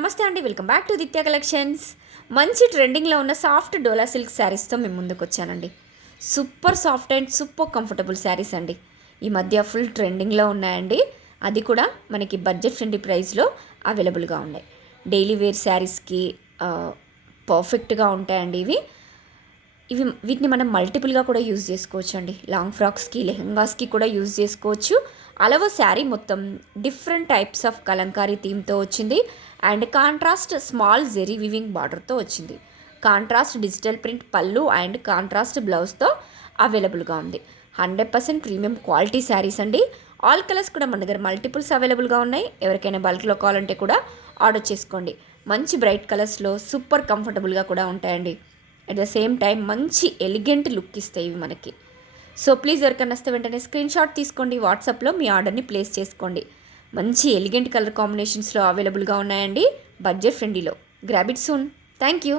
నమస్తే అండి, welcome back to దిత్య collections. మంచి ట్రెండింగ్లో ఉన్న సాఫ్ట్ డోలా సిల్క్ శారీస్తో మేము ముందుకు వచ్చానండి. Super soft and super comfortable saris అండి. ఈ మధ్య ఫుల్ ట్రెండింగ్లో ఉన్నాయండి. అది కూడా మనకి బడ్జెట్ ఫ్రెండ్లీ ప్రైస్లో అవైలబుల్గా ఉన్నాయి. డైలీ వేర్ శారీస్కి పర్ఫెక్ట్గా ఉంటాయండి వీటిని మనం మల్టిపుల్గా కూడా యూజ్ చేసుకోవచ్చు అండి. లాంగ్ ఫ్రాక్స్కి, లెహంగాస్కి కూడా యూజ్ చేసుకోవచ్చు. అలవ శారీ మొత్తం డిఫరెంట్ టైప్స్ ఆఫ్ కలంకారీ థీమ్తో వచ్చింది and contrast small zari weaving బార్డర్తో వచ్చింది. కాంట్రాస్ట్ డిజిటల్ ప్రింట్ పళ్ళు అండ్ కాంట్రాస్ట్ బ్లౌజ్తో అవైలబుల్గా ఉంది. 100% ప్రీమియం క్వాలిటీ శారీస్ అండి. ఆల్ కలర్స్ కూడా మన దగ్గర మల్టిపుల్స్ అవైలబుల్గా ఉన్నాయి. ఎవరికైనా బల్క్లో కావాలంటే కూడా ఆర్డర్ చేసుకోండి. మంచి బ్రైట్ కలర్స్లో సూపర్ కంఫర్టబుల్గా కూడా ఉంటాయండి. అట్ ద సేమ్ టైం మంచి ఎలిగెంట్ లుక్ ఇస్తాయి ఇవి మనకి. సో ప్లీజ్ ఎవరికైనా వస్తే వెంటనే స్క్రీన్ షాట్ తీసుకోండి, వాట్సాప్లో మీ ఆర్డర్ని ప్లేస్ చేసుకోండి. మంచి ఎలిగెంట్ కలర్ కాంబినేషన్స్లో అవైలబుల్గా ఉన్నాయండి, బడ్జెట్ ఫ్రెండ్లీలో. Grab it soon. Thank you.